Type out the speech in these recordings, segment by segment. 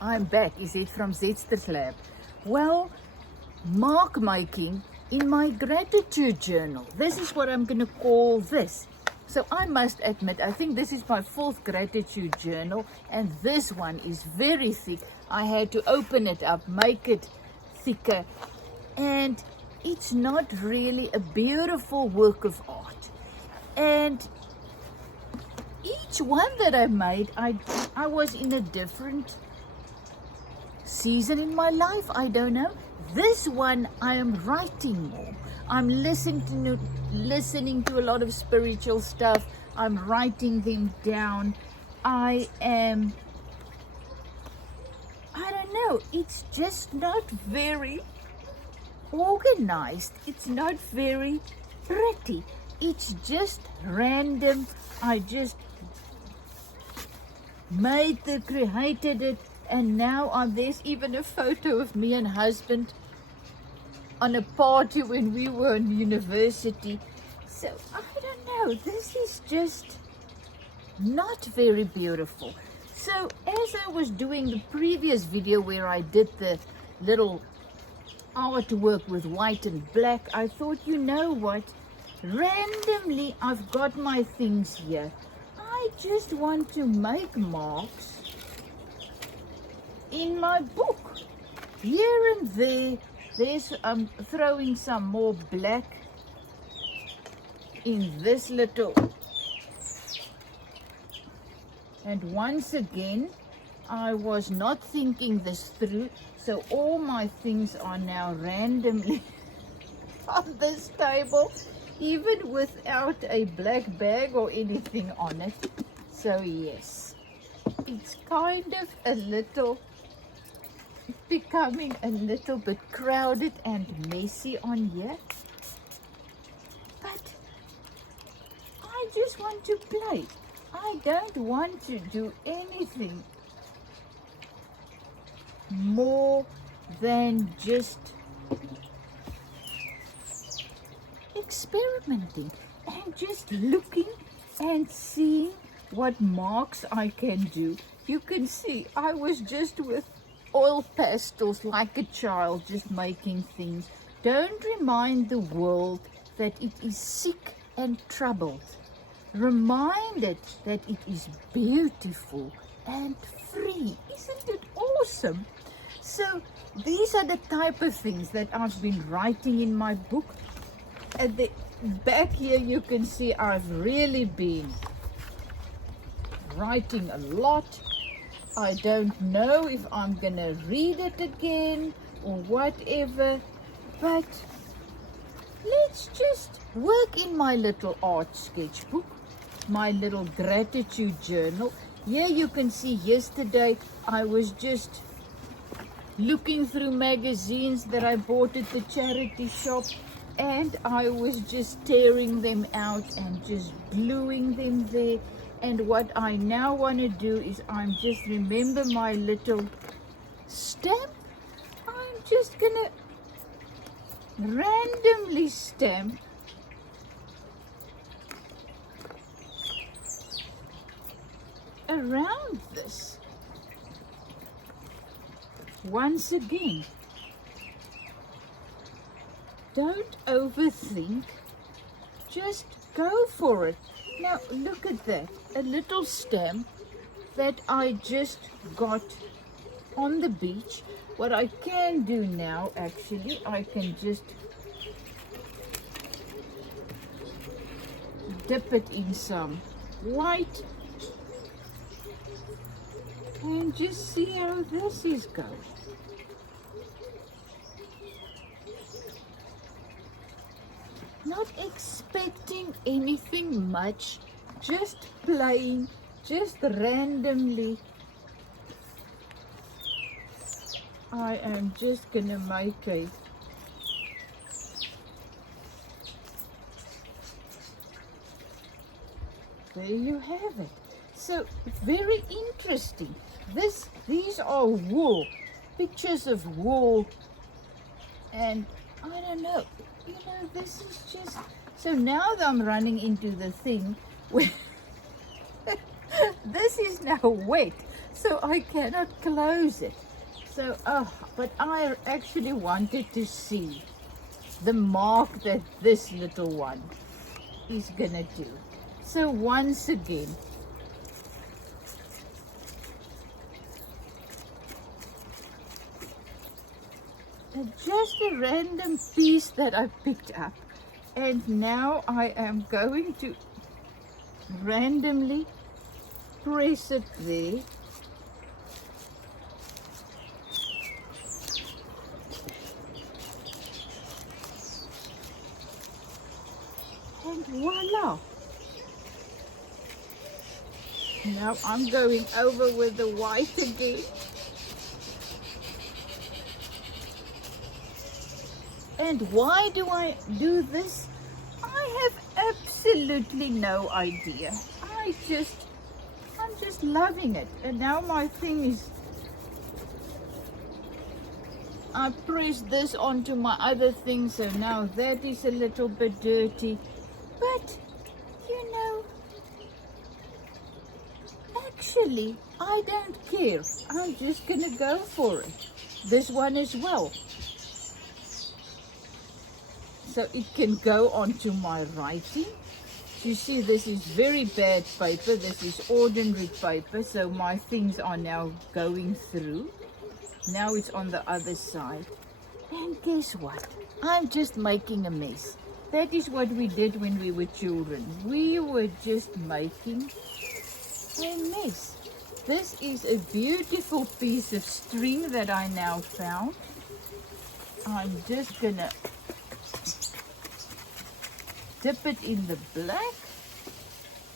I'm back, is it from Zetster's Lab? Well, mark making in my gratitude journal. This is what I'm going to call this. So I must admit, I think this is my 4th gratitude journal, and this one is very thick. I had to open it up, make it thicker, and it's not really a beautiful work of art. And each one that I made, I was in a different season in my life, I don't know. This one I am writing more. I'm listening to a lot of spiritual stuff. I'm writing them down. I don't know, it's just not very organized. It's not very pretty. It's just random. I just created it, and now there's even a photo of me and husband on a party when we were in university. So I don't know, this is just not very beautiful. So as I was doing the previous video where I did the little artwork with white and black, I thought, you know what, randomly I've got my things here. I just want to make marks in my book. Here and there, I'm throwing some more black in this little. And once again, I was not thinking this through, so all my things are now randomly on this table, even without a black bag or anything on it. So yes, it's kind of becoming a little bit crowded and messy on here, but I just want to play. I don't want to do anything more than just experimenting and just looking and seeing what marks I can do. You can see I was just with oil pastels like a child, just making things. Don't remind the world that it is sick and troubled. Remind it that it is beautiful and free. Isn't it awesome? So these are the type of things that I've been writing in my book. At the back here you can see I've really been writing a lot. I don't know if I'm gonna read it again or whatever, but let's just work in my little art sketchbook, my little gratitude journal. Here you can see yesterday I was just looking through magazines that I bought at the charity shop, and I was just tearing them out and just gluing them there. And what I now want to do is I'm just remember my little stamp. I'm just gonna randomly stamp around this. Once again, don't overthink, just go for it. Now look at that, a little stamp that I just got on the beach. What I can do now, actually, I can just dip it in some white and just see how this is going. Not expecting anything much, just playing, just randomly. I am just gonna make a there you have it. So very interesting. These are wool, pictures of wool, and I don't know, you know, this is just, so now that I'm running into the thing where this is now wet, so I cannot close it. So, but I actually wanted to see the mark that this little one is gonna do. So once again, just a random piece that I picked up, and now I am going to randomly press it there. And voila! Now I'm going over with the white again. And why do I do this? I have absolutely no idea. I'm just loving it. And now my thing is, I press this onto my other thing, so now that is a little bit dirty. But, you know, actually, I don't care. I'm just gonna go for it. This one as well. So it can go onto my writing. You see, this is very bad paper. This is ordinary paper. So my things are now going through. Now it's on the other side. And guess what? I'm just making a mess. That is what we did when we were children. We were just making a mess. This is a beautiful piece of string that I now found. I'm just gonna dip it in the black,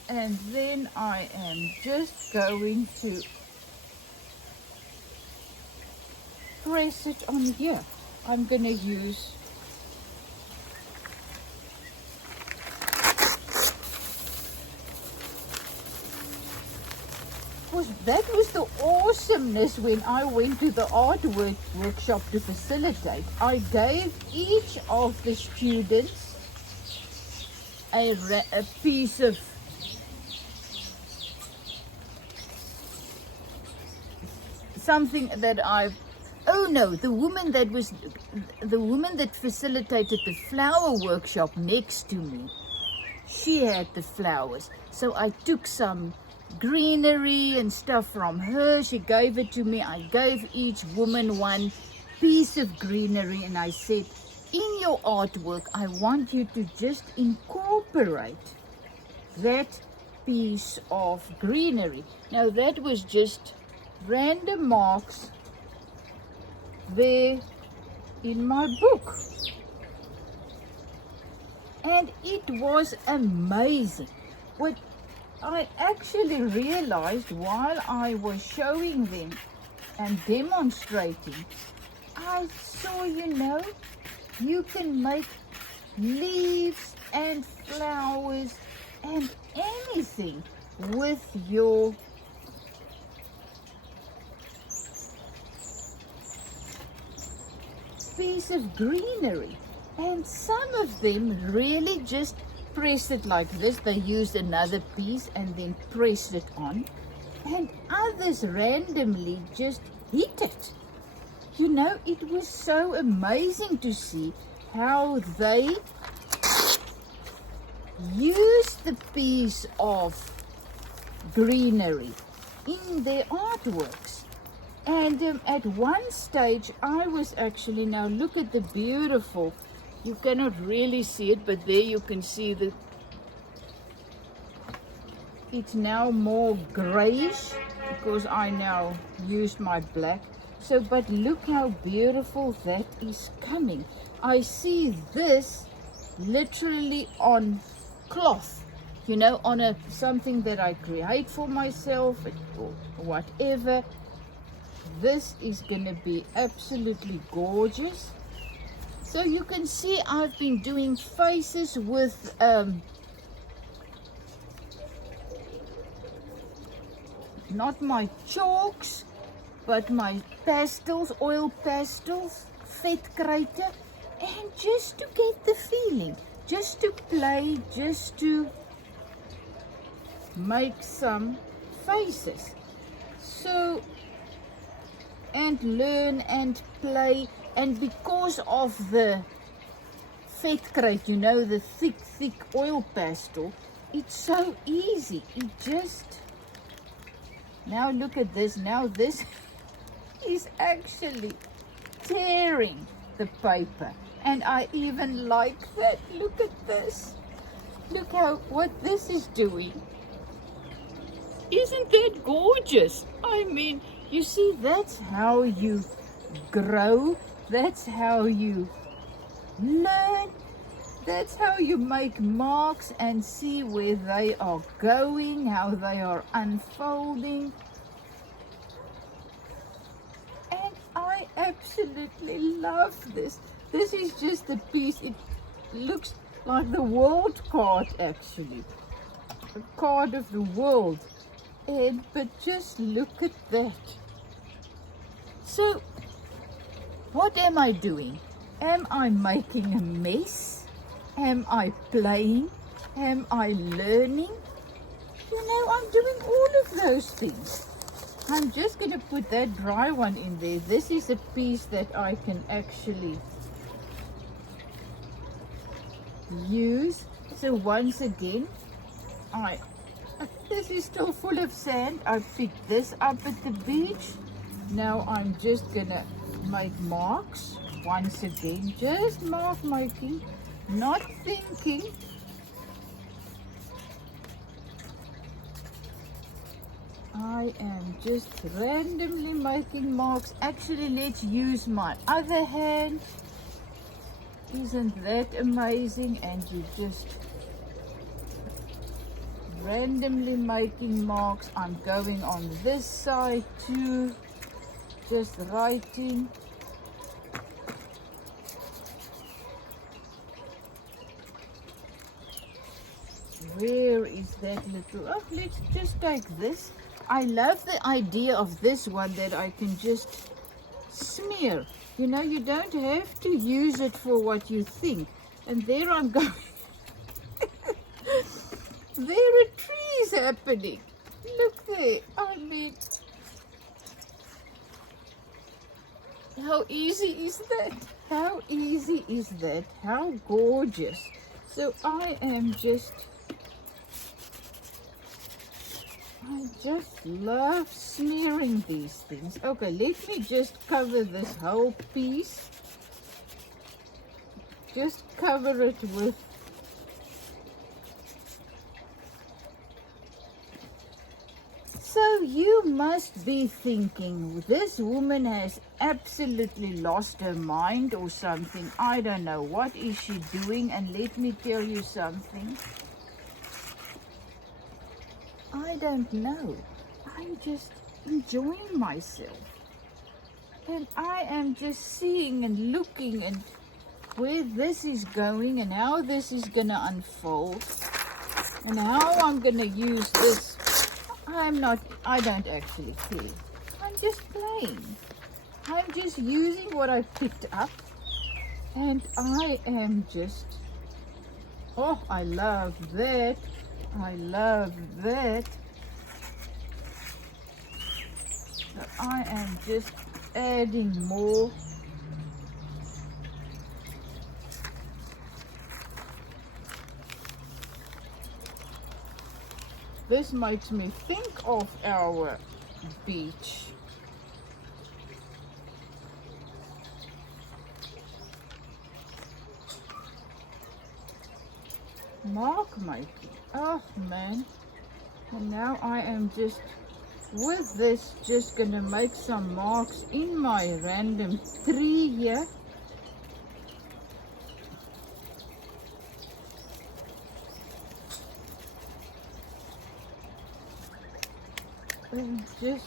and then I am just going to press it on here. I'm gonna use that was the awesomeness when I went to the artwork workshop to facilitate. I gave each of the students a piece of something that the woman that facilitated the flower workshop next to me, she had the flowers. So I took some greenery and stuff from her. She gave it to me. I gave each woman one piece of greenery, and I said, in your artwork, I want you to just incorporate that piece of greenery. Now that was just random marks there in my book. And it was amazing. What I actually realized while I was showing them and demonstrating, I saw, you can make leaves and flowers and anything with your piece of greenery. And some of them really just pressed it like this. They used another piece and then pressed it on. And others randomly just hit it. It was so amazing to see how they used the piece of greenery in their artworks. And at one stage, I was actually, now look at the beautiful, you cannot really see it, but there you can see it's now more grayish because I now used my black. So, but look how beautiful that is coming. I see this literally on cloth, on something that I create for myself or whatever. This is going to be absolutely gorgeous. So you can see I've been doing faces with not my chalks, but my pastels, oil pastels, vetkruite, and just to get the feeling, just to play, just to make some faces. So, and learn and play, and because of the vetkrate, you know, the thick oil pastel, it's so easy. It just, now look at this, now this is actually tearing the paper, and I even like that. Look at this. Look what this is doing. Isn't that gorgeous? I mean, you see, that's how you grow. That's how you learn. That's how you make marks and see where they are going, how they are unfolding. And I absolutely love this. This is just a piece. It looks like the world card, actually. A card of the world. But just look at that. So, what am I doing? Am I making a mess? Am I playing? Am I learning? You know, I'm doing all of those things. I'm just going to put that dry one in there. This is a piece that I can actually use. So once again, this is still full of sand. I picked this up at the beach. Now I'm just gonna make marks once again. Just mark making, not thinking. I am just randomly making marks. Actually, let's use my other hand. Isn't that amazing? And you just randomly making marks. I'm going on this side too, just writing. Where is that little, oh, let's just take this. I love the idea of this one, that I can just smear. You know, you don't have to use it for what you think. And there I'm going. There are trees happening. Look there. I mean, how easy is that? How easy is that? How gorgeous. So I just love smearing these things. Okay, let me just cover this whole piece. Just cover it with So you must be thinking, this woman has absolutely lost her mind or something. I don't know. What is she doing? And let me tell you something. I don't know. I'm just enjoying myself. And I am just seeing and looking and where this is going and how this is going to unfold. And how I'm going to use this. I don't actually care. I'm just playing. I'm just using what I picked up. And I am just, oh, I love that. I love that. So I am just adding more. This makes me think of our beach. Mark making. Oh man. And now I am just, with this, just gonna make some marks in my random tree here. And just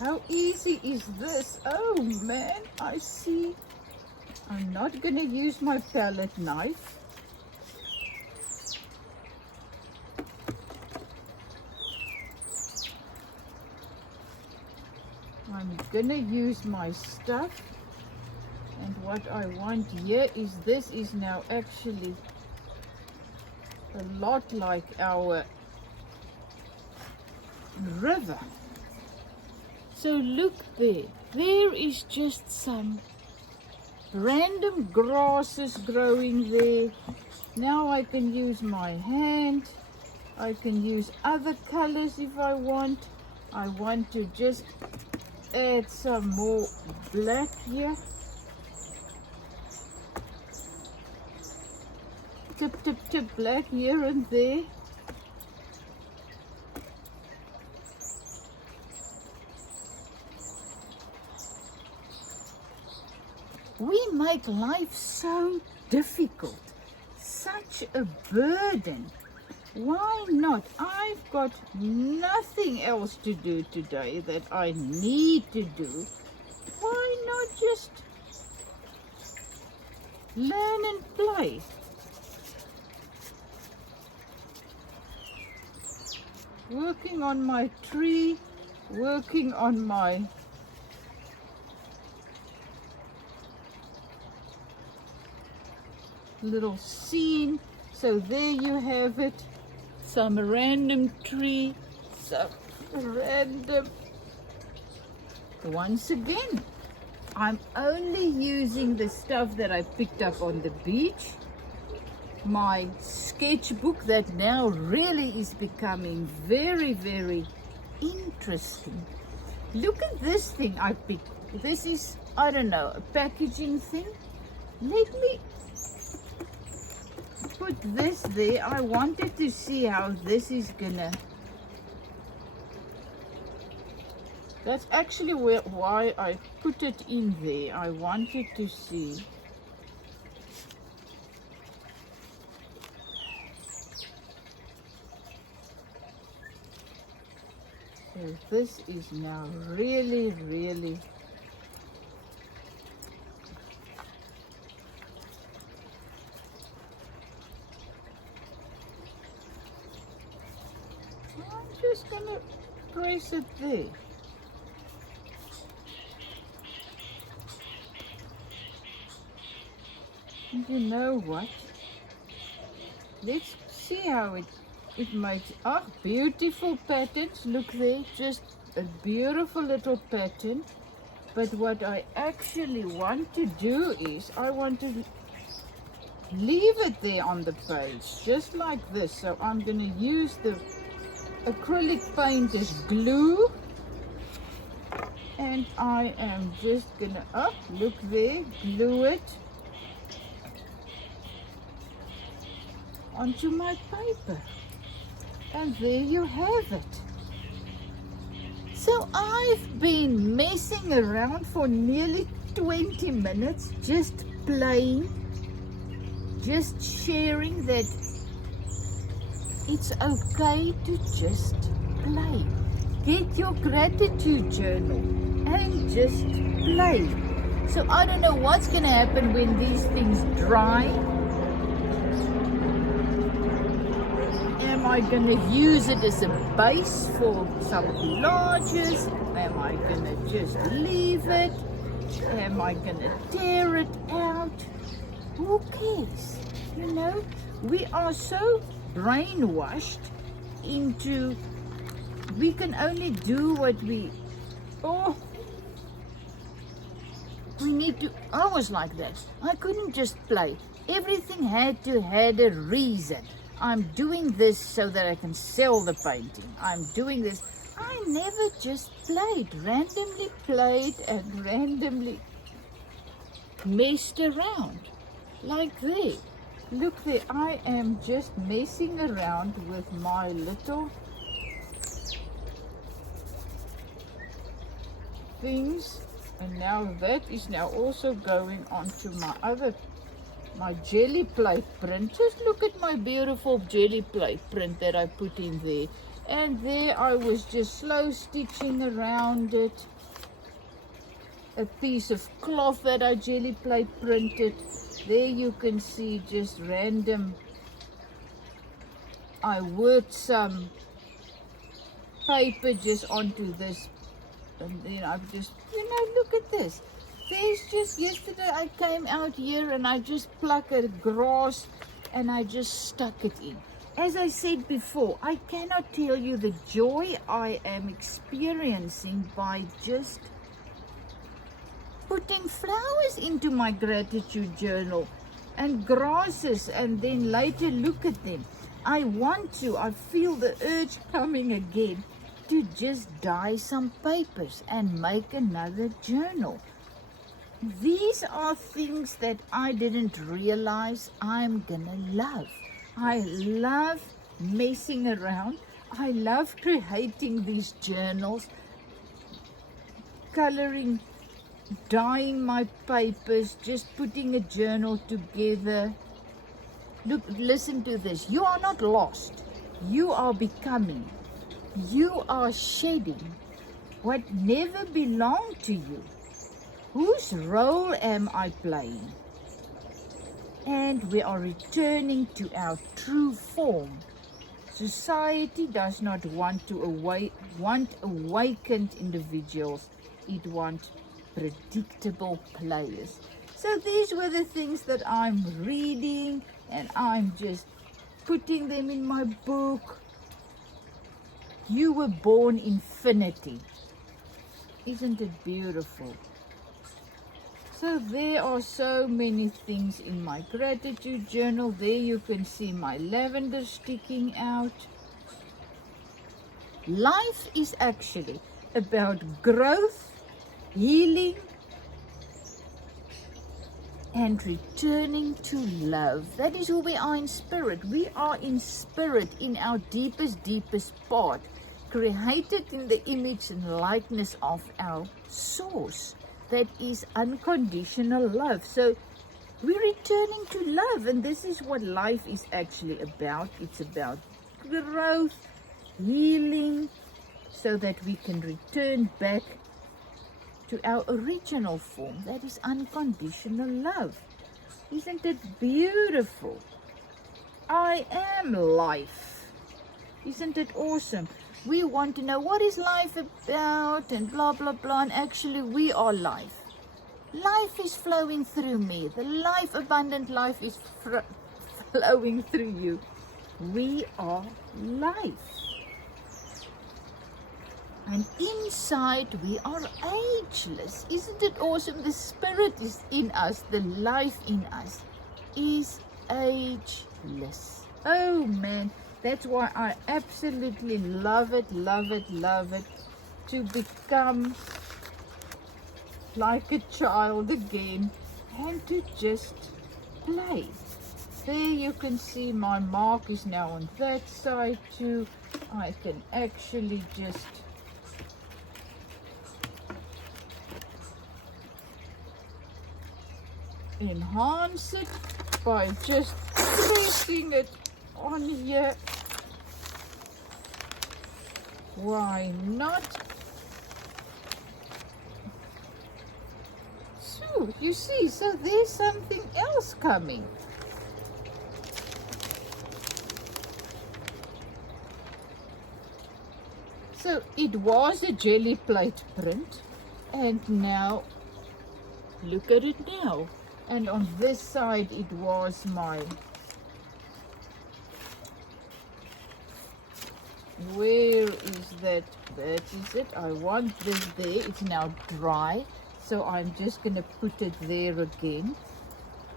how easy is this? Oh man, I see. I'm not gonna use my palette knife. I'm gonna use my stuff. And what I want here is, this is now actually a a lot like our river. So look there. There is just some random grasses growing there. Now I can use my hand. I can use other colors if I want. I want to just add some more black here. Tip black here and there. We make life so difficult, such a burden. Why not? I've got nothing else to do today that I need to do. Why not just learn and play? Working on my tree, working on my little scene. So there you have it. Some random tree, some random. Once again, I'm only using the stuff that I picked up on the beach. My sketchbook that now really is becoming very, very interesting. Look at this thing I picked. This is, I don't know, a packaging thing. Let me put this there. I wanted to see how this is gonna. That's actually why I put it in there. I wanted to see. So this is now really, really I'm just gonna place it there. And you know what? Let's see how it makes. Oh, beautiful patterns. Look there, just a beautiful little pattern. But what I actually want to do is I want to leave it there on the page, just like this. So I'm going to use the acrylic paint as glue. And I am just going to, oh, look there, glue it onto my paper. And there you have it. So I've been messing around for nearly 20 minutes, just playing, just sharing that it's okay to just play. Get your gratitude journal and just play. So I don't know what's going to happen when these things dry. Am I going to use it as a base for some collages? Am I going to just leave it? Am I going to tear it out? Who cares? You know, we are so brainwashed into, we can only do what we need to. I was like that. I couldn't just play. Everything had to have a reason. I'm doing this so that I can sell the painting. I'm doing this. I never just randomly played and randomly messed around. Like there. Look there, I am just messing around with my little things. And now that is now also going onto my jelly plate print. Just look at my beautiful jelly plate print that I put in there. And there I was just slow stitching around it. A piece of cloth that I jelly plate printed. There you can see just random. I worked some paper just onto this. And then I've just, look at this. There's just, yesterday I came out here and I just plucked a grass and I just stuck it in. As I said before, I cannot tell you the joy I am experiencing by just putting flowers into my gratitude journal and grasses, and then later look at them. I feel the urge coming again to just dye some papers and make another journal. These are things that I didn't realize I'm gonna love. I love messing around. I love creating these journals, coloring, dyeing my papers, just putting a journal together. Look, listen to this. You are not lost. You are becoming. You are shedding what never belonged to you. Whose role am I playing? And we are returning to our true form. Society does not want awakened individuals. It wants predictable players. So these were the things that I'm reading, and I'm just putting them in my book. You were born infinity. Isn't it beautiful? So there are so many things in my gratitude journal. There you can see my lavender sticking out. Life is actually about growth, healing, and returning to love. That is who we are in spirit. We are in spirit, in our deepest, deepest part, created in the image and likeness of our source. That is unconditional love. So we're returning to love, and this is what life is actually about. It's about growth, healing, so that we can return back to our original form. That is unconditional love. Isn't it beautiful? I am life. Isn't it awesome? We want to know what is life about and blah, blah, blah. And actually, we are life. Life is flowing through me. The life, abundant life is flowing through you. We are life. And inside, we are ageless. Isn't it awesome? The spirit is in us. The life in us is ageless. Oh, man. That's why I absolutely love it, love it, love it, to become like a child again and to just play. There you can see my mark is now on that side too. I can actually just enhance it by just pressing it on here. Why not? So you see, so there's something else coming. So it was a jelly plate print, and now look at it now. And on this side it was my, where is that? That is it. I want this there. It's now dry, so I'm just gonna put it there again,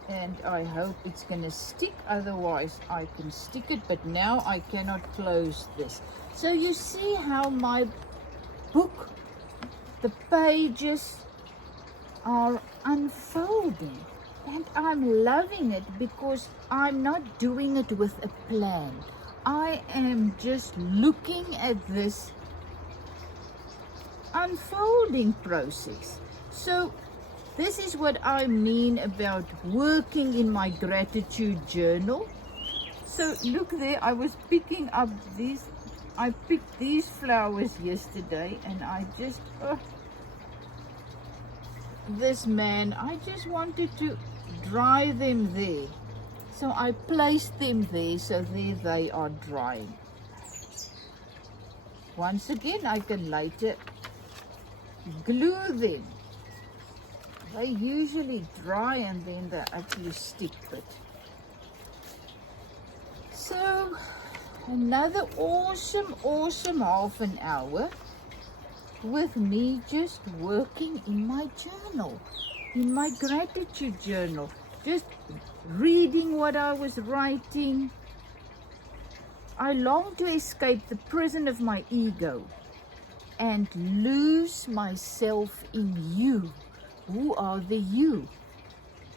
and I hope it's gonna stick. Otherwise I can stick it, but now I cannot close this. So you see how my book, the pages are unfolding, and I'm loving it because I'm not doing it with a plan. I am just looking at this unfolding process. So this is what I mean about working in my gratitude journal. So look there, I was picking up these, I picked these flowers yesterday, and I just, this man, I just wanted to dry them there. So I placed them there, so there they are drying. Once again, I can later glue them. They usually dry and then they actually stick. But so Another awesome half an hour with me just working in my journal, in my gratitude journal, just reading what I was writing. I long to escape the prison of my ego and lose myself in you. Who are the you?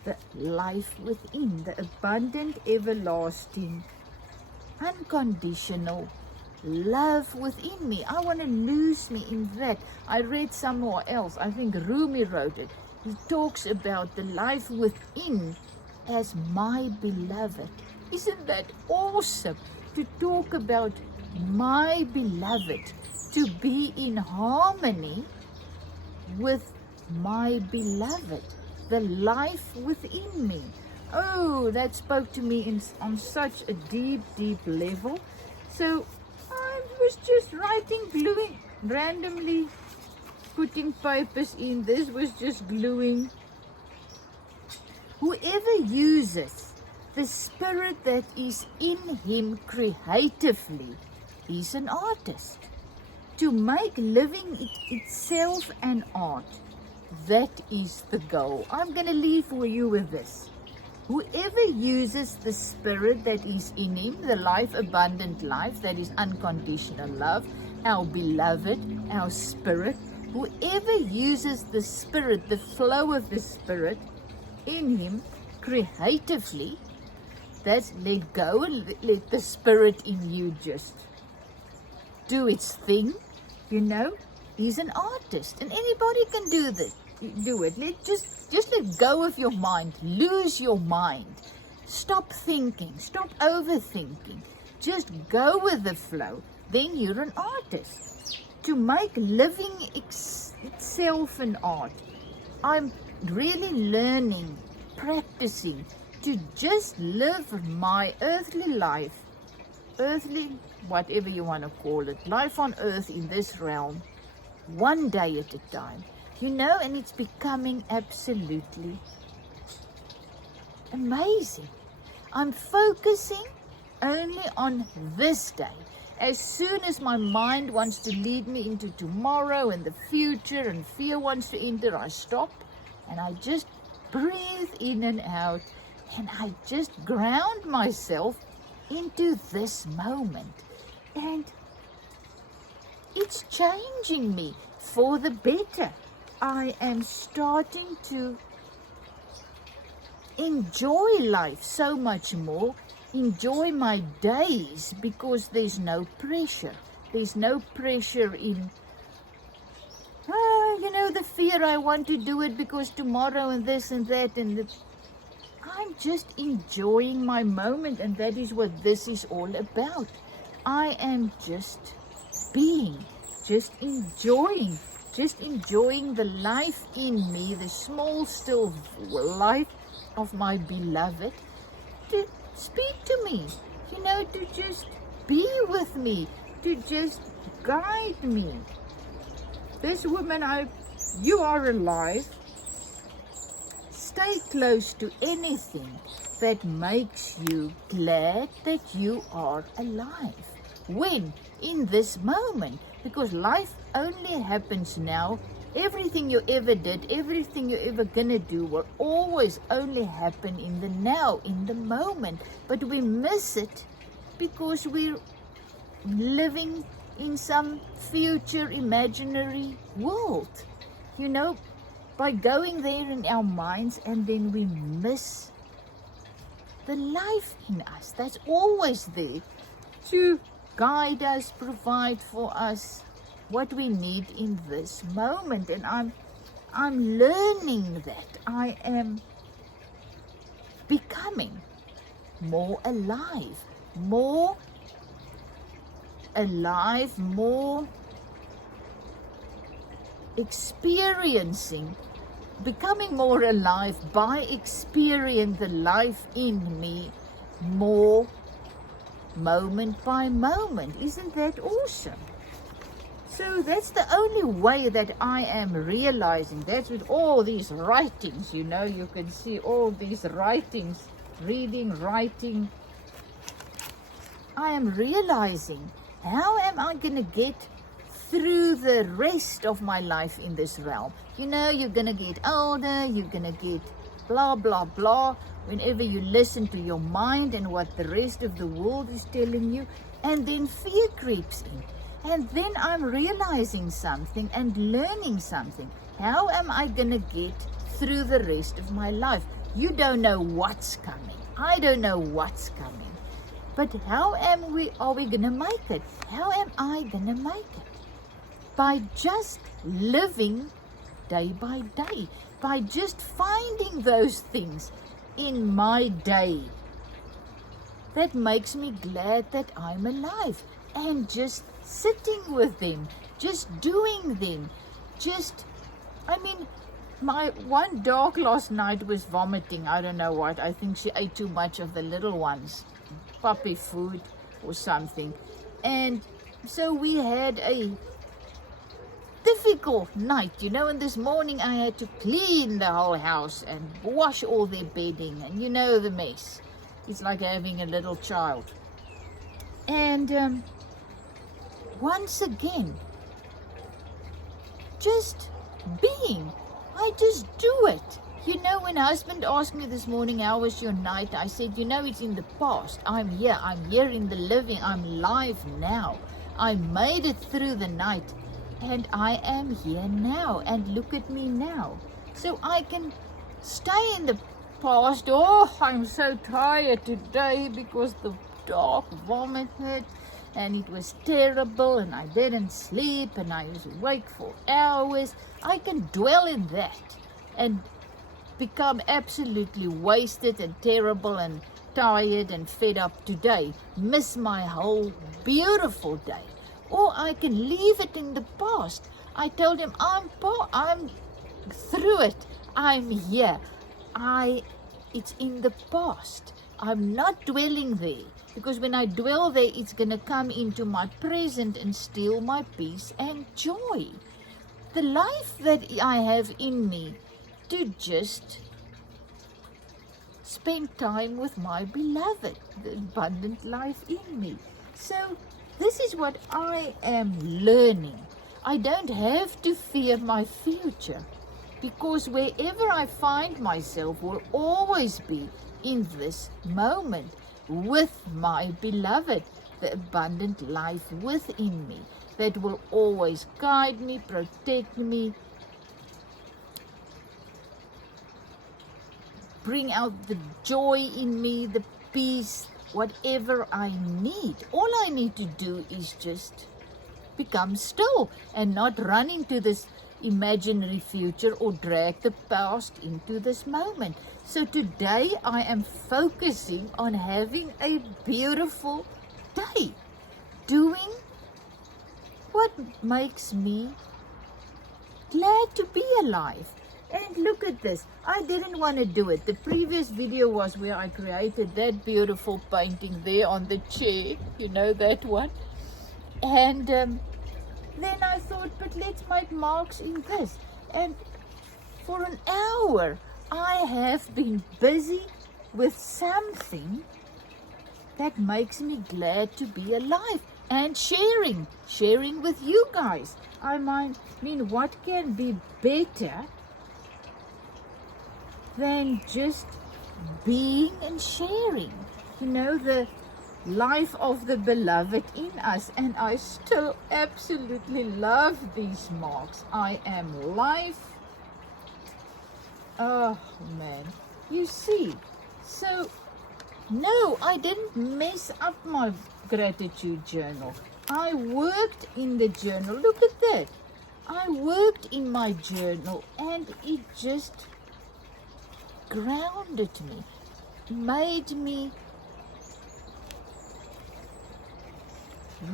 The life within, the abundant, everlasting, unconditional love within me. I want to lose me in that. I read somewhere else, I think Rumi wrote it. He talks about the life within as my beloved. Isn't that awesome to talk about my beloved, to be in harmony with my beloved, the life within me? Oh, that spoke to me on such a deep level. So I was just writing, gluing, randomly putting papers in. This was just gluing. Whoever uses the spirit that is in him creatively, he's an artist. To make living itself an art, that is the goal. I'm going to leave you with this. Whoever uses the spirit that is in him, the life, abundant life, that is unconditional love, our beloved, our spirit, whoever uses the spirit, the flow of the spirit in him creatively, that's let go and let the spirit in you just do its thing. You know, he's an artist and anybody can do it. Just let go of your mind, lose your mind, stop thinking, stop overthinking, just go with the flow. Then you're an artist. To make living itself an art, I'm really learning, practicing to just live my earthly life, earthly, whatever you want to call it, life on earth in this realm, one day at a time. You know, and it's becoming absolutely amazing. I'm focusing only on this day. As soon as my mind wants to lead me into tomorrow and the future and fear wants to enter, I stop and I just breathe in and out and I just ground myself into this moment. And it's changing me for the better. I am starting to enjoy life so much more, enjoy my days, because there's no pressure. There's no pressure in, you know, the fear I want to do it because tomorrow and this and that. I'm just enjoying my moment, and that is what this is all about. I am just being, just enjoying the life in me, the small, still life of my beloved, to speak to me, you know, to just be with me, to just guide me. This woman, you are alive. Stay close to anything that makes you glad that you are alive. When? In this moment. Because life only happens now. Everything you ever did, everything you're ever gonna do will always only happen in the now, in the moment. But we miss it because we're living in some future imaginary world. You know, by going there in our minds, and then we miss the life in us that's always there to guide us, provide for us what we need in this moment. And I'm learning that. I am becoming more alive, more experiencing, becoming more alive by experiencing the life in me more moment by moment. Isn't that awesome? So that's the only way that I am realizing. That's with all these writings, you know, you can see all these writings, reading, writing. I am realizing, how am I going to get through the rest of my life in this realm? You know, you're going to get older, you're going to get blah, blah, blah. Whenever you listen to your mind and what the rest of the world is telling you, and then fear creeps in. And then I'm realizing something and learning something. How am I going to get through the rest of my life? You don't know what's coming. I don't know what's coming. But how are we going to make it? How am I going to make it? By just living day by day. By just finding those things in my day that makes me glad that I'm alive. And just sitting with them, just doing them, my one dog last night was vomiting. I don't know what. I think she ate too much of the little ones, puppy food or something. And so we had a difficult night, you know, and this morning I had to clean the whole house and wash all their bedding, and you know the mess. It's like having a little child. And once again, just being. I just do it. You know, when husband asked me this morning, how was your night? I said, you know, it's in the past. I'm here in the living. I'm live now. I made it through the night and I am here now. And look at me now. So I can stay in the past. Oh, I'm so tired today because the dog vomited. And it was terrible, and I didn't sleep, and I was awake for hours. I can dwell in that and become absolutely wasted and terrible and tired and fed up today. Miss my whole beautiful day. Or I can leave it in the past. I told him, I'm through it. I'm here. It's in the past. I'm not dwelling there. Because when I dwell there, it's going to come into my present and steal my peace and joy. The life that I have in me to just spend time with my beloved, the abundant life in me. So this is what I am learning. I don't have to fear my future, because wherever I find myself will always be in this moment with my beloved, the abundant life within me that will always guide me, protect me, bring out the joy in me, the peace, whatever I need. All I need to do is just become still and not run into this imaginary future or drag the past into this moment. So today I am focusing on having a beautiful day, doing what makes me glad to be alive. And look at this. I didn't want to do it. The previous video was where I created that beautiful painting there on the chair. You know that one? And then I thought, but let's make marks in this. And for an hour, I have been busy with something that makes me glad to be alive and sharing with you guys. I mean, what can be better than just being and sharing? You know, the life of the beloved in us. And I still absolutely love these marks. I am life. Oh man, you see. So no, I didn't mess up my gratitude journal. I worked in the journal. Look at that. I worked in my journal and it just grounded me, made me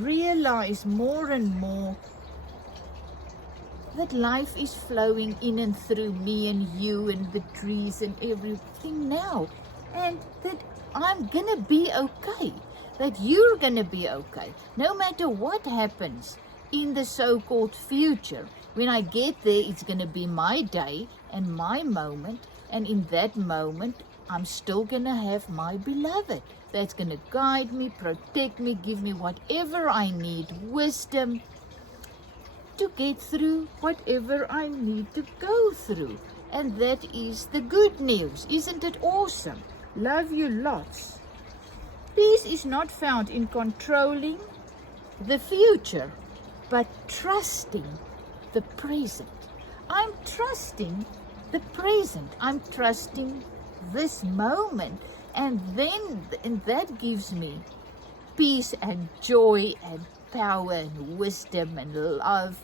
realize more and more that life is flowing in and through me and you and the trees and everything now, and that I'm gonna be okay, that you're gonna be okay, no matter what happens in the so-called future. When I get there, it's gonna be my day and my moment, and in that moment I'm still gonna have my beloved that's gonna guide me, protect me, give me whatever I need, wisdom to get through whatever I need to go through. And that is the good news. Isn't it awesome? Love you lots. Peace is not found in controlling the future, but trusting the present. I'm trusting the present. I'm trusting this moment. And that gives me peace and joy and power and wisdom and love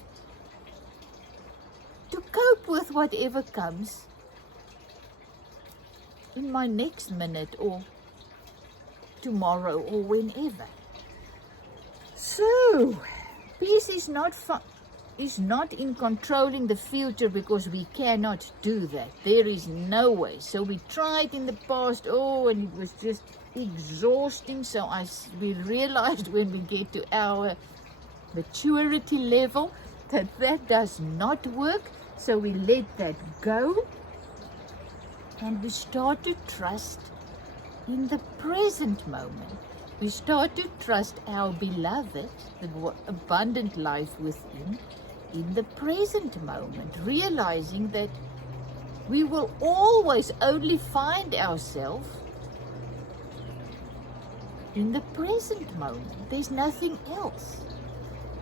to cope with whatever comes in my next minute or tomorrow or whenever. So, peace is not in controlling the future, because we cannot do that. There is no way. So we tried in the past, and it was just exhausting. So we realized when we get to our maturity level that does not work. So we let that go, and we start to trust in the present moment. We start to trust our beloved, the abundant life within, in the present moment, realizing that we will always only find ourselves in the present moment. There's nothing else.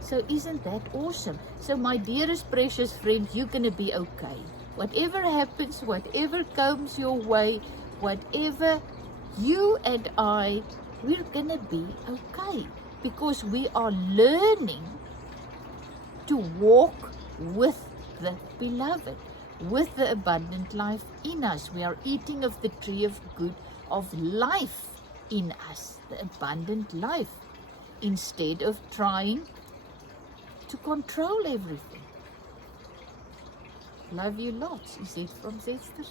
So isn't that awesome? So my dearest, precious friend, you're going to be okay. Whatever happens, whatever comes your way, whatever, you and I, we're going to be okay, because we are learning to walk with the beloved, with the abundant life in us. We are eating of the tree of good, of life in us, the abundant life, instead of trying to control everything. Love you lots, is it from Zesters?